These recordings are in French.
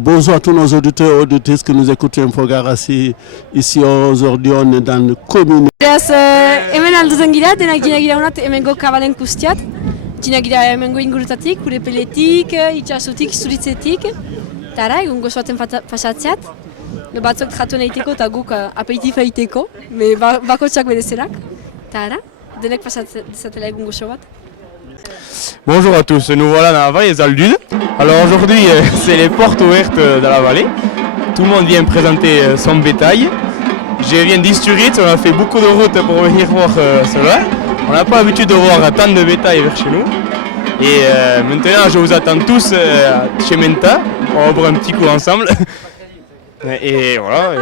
Bonjour à tous nos auditeurs et auditrices qui nous écoutent Infogarasi. Ici aujourd'hui on est dans le commune. Beraz, hemen alduzen gira, denak gina gira honat hemengo kabalen guztiat. Gina gira hemengo ingurutatik, urepeletik, itxasutik, isturitzetik. Tara, egun gozoaten pasatzeat. Batzok jatu nahiteko eta guk aperitif egiteko, bakotxak berezerak. Tara, denek pasatela egun gozo bat. Bonjour à tous, nous voilà dans la vallée des Aldudes. Alors aujourd'hui c'est les portes ouvertes de la vallée. Tout le monde vient présenter son bétail. Je viens d'Isturitz, on a fait beaucoup de routes pour venir voir cela. On n'a pas l'habitude de voir tant de bétail vers chez nous. Et maintenant je vous attends tous chez Menta. On va boire un petit coup ensemble. Et voilà.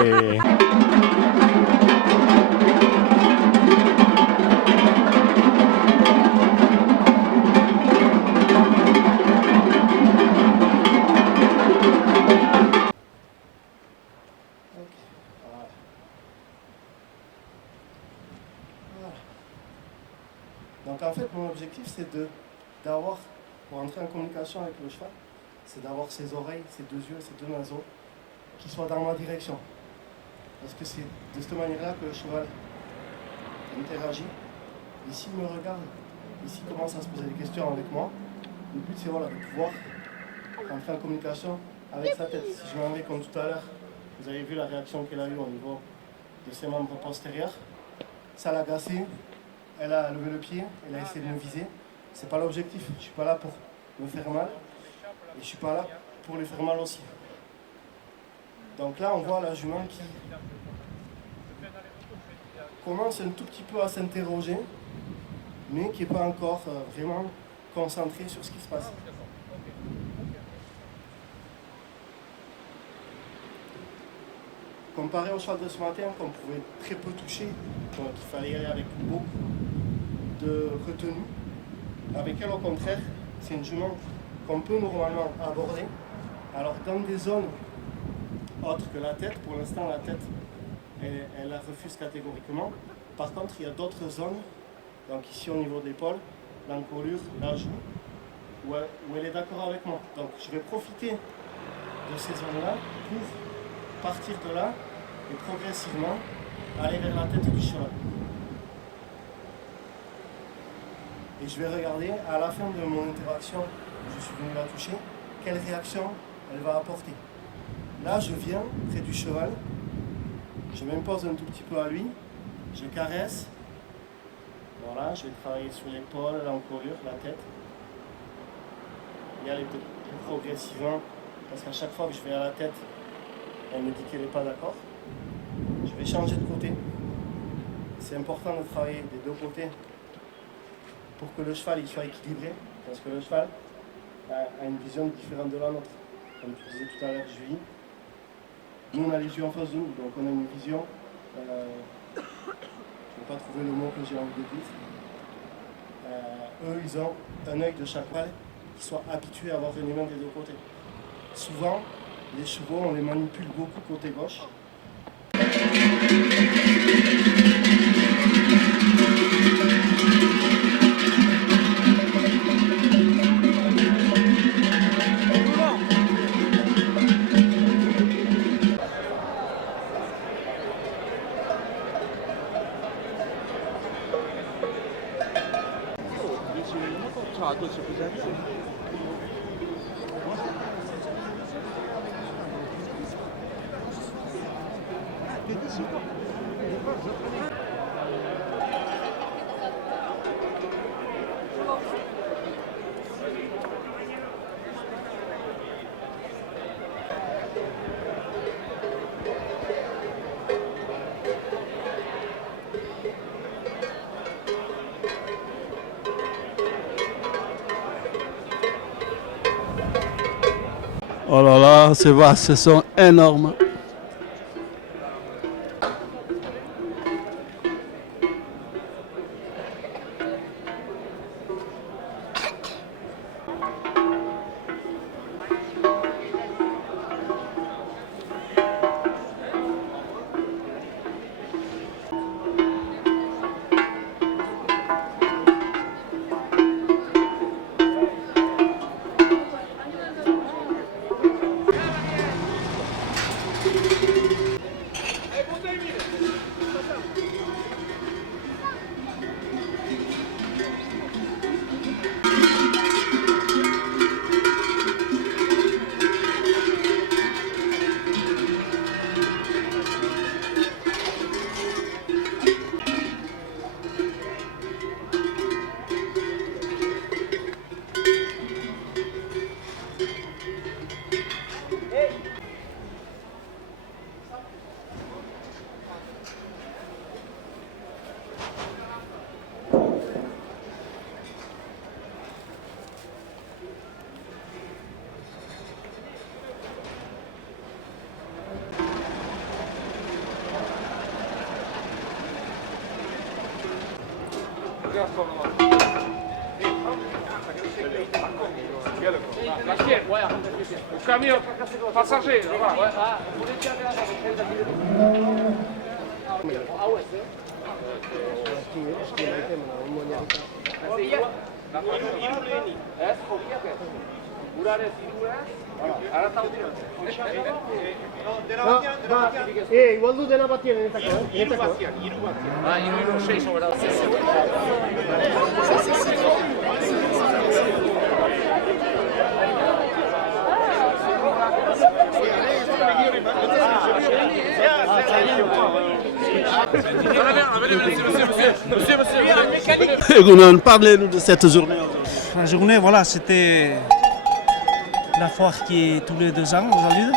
Donc en fait, mon objectif, c'est d'avoir, pour entrer en communication avec le cheval, c'est d'avoir ses oreilles, ses deux yeux, ses deux naseaux, qui soient dans ma direction. Parce que c'est de cette manière-là que le cheval interagit. Et s'il me regarde, et s'il commence à se poser des questions avec moi, le but c'est voilà, de pouvoir entrer en communication avec sa tête. Si je m'en vais comme tout à l'heure, vous avez vu la réaction qu'elle a eue au niveau de ses membres postérieurs. Ça l'a agacé. Elle a levé le pied, elle a essayé de me viser. C'est pas l'objectif. Je suis pas là pour me faire mal et je suis pas là pour lui faire mal aussi. Donc là, on voit la jument qui commence un tout petit peu à s'interroger, mais qui n'est pas encore vraiment concentrée sur ce qui se passe. Comparé au cheval de ce matin, qu'on pouvait très peu toucher, donc il fallait y aller avec beaucoup de retenue. Avec elle, au contraire, c'est une jument qu'on peut normalement aborder. Alors dans des zones autres que la tête, pour l'instant la tête, elle la refuse catégoriquement. Par contre, il y a d'autres zones, donc ici au niveau de l'épaule, l'encolure, la joue, où elle est d'accord avec moi. Donc je vais profiter de ces zones-là pour partir de là et progressivement aller vers la tête du cheval. Et je vais regarder à la fin de mon interaction, où je suis venu la toucher, quelle réaction elle va apporter. Là, je viens près du cheval, je m'impose un tout petit peu à lui, je caresse. Voilà, je vais travailler sur l'épaule, l'encolure, la tête. Et aller plus progressivement, parce qu'à chaque fois que je vais à la tête, elle me dit qu'elle n'est pas d'accord. Je vais changer de côté. C'est important de travailler des deux côtés pour que le cheval il soit équilibré, parce que le cheval a une vision différente de la nôtre. Comme tu disais tout à l'heure, Julie, nous on a les yeux en face de nous, donc on a une vision, je ne vais pas trouver le mot que j'ai envie de dire. Eux, ils ont un œil de chaque cheval qui soit habitué à avoir une humain des deux côtés. Souvent, les chevaux, on les manipule beaucoup côté gauche. Oh là là, ces vaches, ce sont énormes. Le camion passager, là-bas. Igual du dena batien, niretako. Hiru 6 hora. Egunon, parlez-nous de cette journée aujourd'hui. La journée, voilà, c'était la foire qui est tous les 2 ans aux Aludes.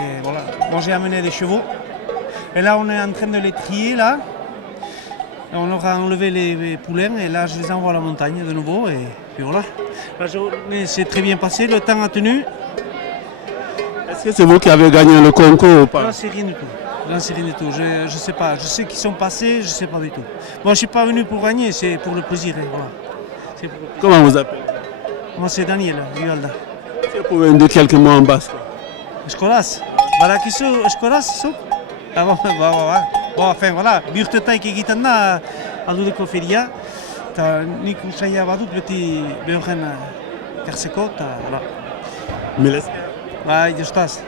Et voilà, moi j'ai amené des chevaux. Et là, on est en train de les trier, là. Et on aura enlevé les poulains et là, je les envoie à la montagne de nouveau. Et puis voilà. La journée s'est très bien passée, le temps a tenu. Est-ce que c'est vous qui avez gagné le concours ou pas? Là, c'est rien du tout. Là, c'est rien du tout. Je sais pas. Je sais qu'ils sont passés, je sais pas du tout. Moi, je suis pas venu pour gagner, c'est pour le plaisir. Et voilà. C'est pour le plaisir. Comment vous appelez? Moi, c'est Daniel, Rivalda. Est-ce que vous pouvez nous dire quelques mots en basque? Eskoraz. Badakizu eskoraz, zuk? Ah bon, bon, enfin, voilà. Bihurtetaik egiten da aldudeko feria. Eta nik usaila badut beti behorren ekartzeko, eta voilà. Mil esker. Bai, jostaz.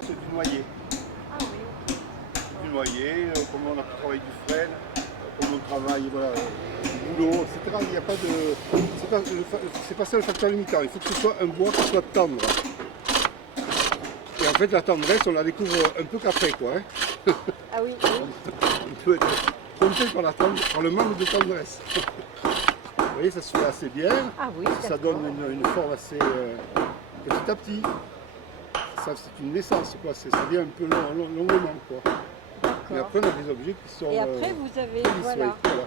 C'est du noyer. Du noyer, comment on a travaillé du frêne, comment on travaille voilà, du boulot, etc. Il n'y a pas de. C'est pas ça le facteur limitant. Il faut que ce soit un bois qui soit tendre. Et en fait, la tendresse, on la découvre un peu qu'après, quoi. Hein. Ah oui. On peut être trompé par le manque de tendresse. Vous voyez, ça se fait assez bien. Ah oui, Ça donne une forme assez petit à petit. Ça, c'est une naissance, quoi. Ça vient un peu longuement, quoi. Et après, on a des objets qui sont. Et après, vous avez. lisses, Voilà. ouais, voilà.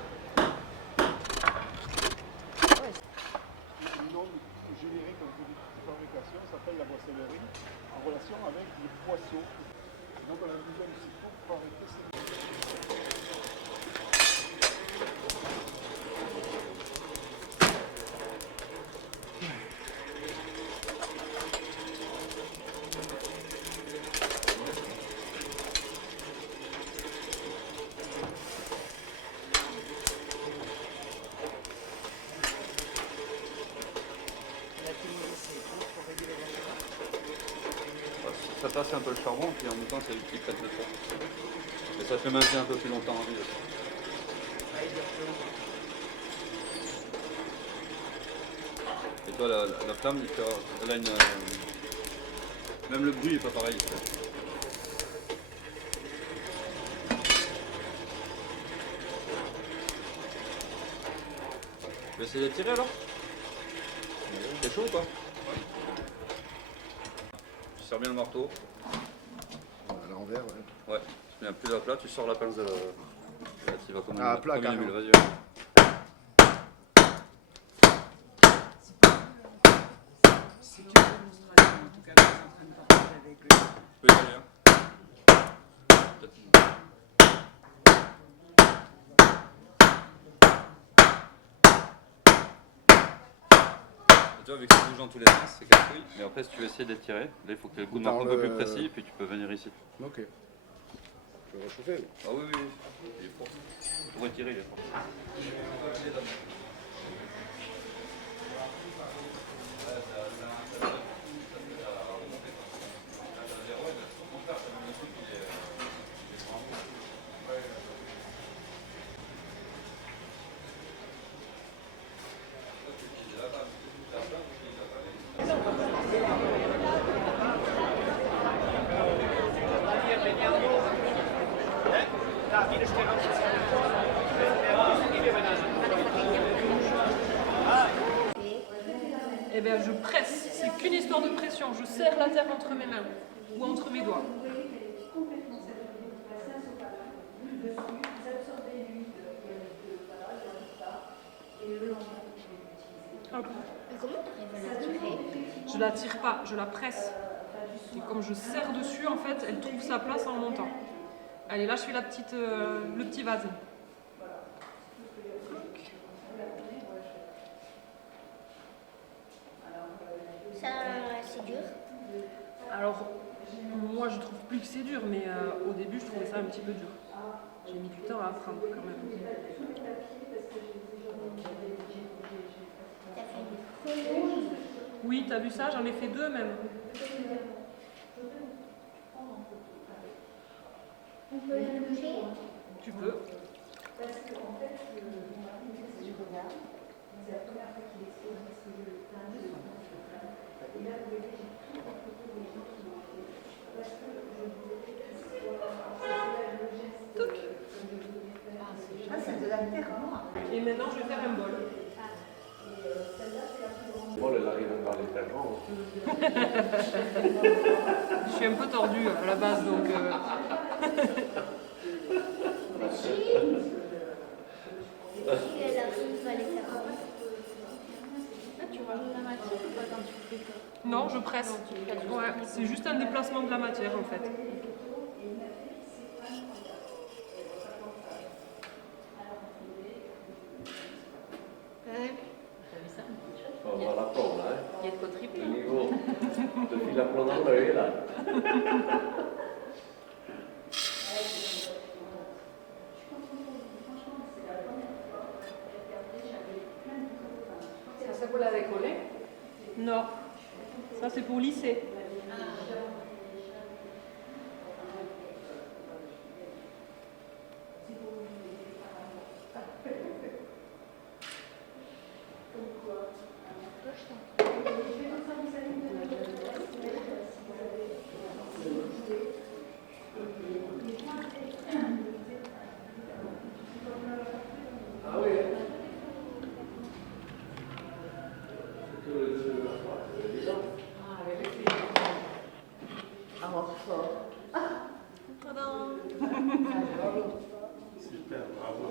Le nom générique de fabrication s'appelle la boissellerie en relation avec les poissons. Donc, on a besoin de citron pour fabriquer ces. Ça passe un peu le charbon, puis en même temps c'est lui qui prête le feu. Et ça fait maintenir un peu plus longtemps en vie. Et toi, la flamme, elle a une. Même le bruit n'est pas pareil. Tu veux essayer de tirer alors? C'est chaud ou pas? Tu serres bien le marteau. À l'envers, ouais. Ouais, tu mets un plus à plat, tu sors la pince de la... Là, tu vas comme Ah, à plat, comme une carrément. mule, vas-y. Ouais. C'est une démonstration, en tout cas, que je suis en train de partager avec eux. Tu peux y aller, hein. Et tu vois, vu que ça bouge dans tous les sens, c'est casse-couille. Mais après, si tu veux essayer d'étirer, là, il faut que tu aies le coup de marteau un peu plus précis, et puis tu peux venir ici. Ok. Je vais réchauffer. Ah oui, oui, oui. Il est fort. Pour étirer, il est fort. Eh bien, je presse. C'est qu'une histoire de pression. Je serre la terre entre mes mains ou entre mes doigts. Hop. Je la tire pas, je la presse. Et comme je serre dessus, en fait, elle trouve sa place en montant. Allez, là, je fais le petit vase. Ça, c'est dur. Alors, moi, je trouve plus que c'est dur, mais au début, je trouvais ça un petit peu dur. J'ai mis du temps à apprendre quand même. T'as fait une creuse. Oui, t'as vu ça? J'en ai fait 2 même. On peut le bouger. Tu peux. Ah, ça te la terre noire. Et maintenant, je vais faire un bol. Bon, elle arrive à parler tellement. Je suis un peu tordue à la base, donc... Si elle arrive à les faire. Ah, tu rajoutes la matière ou pas quand tu fais ça? Non, je presse. Ouais, c'est juste un déplacement de la matière, en fait. On va la prendre, hein. Il y a de quoi triper. Le niveau de fil à plomb dans l'œil, là. Ça vous l'avez collé? Non. Ça, c'est pour lisser. Super, bravo.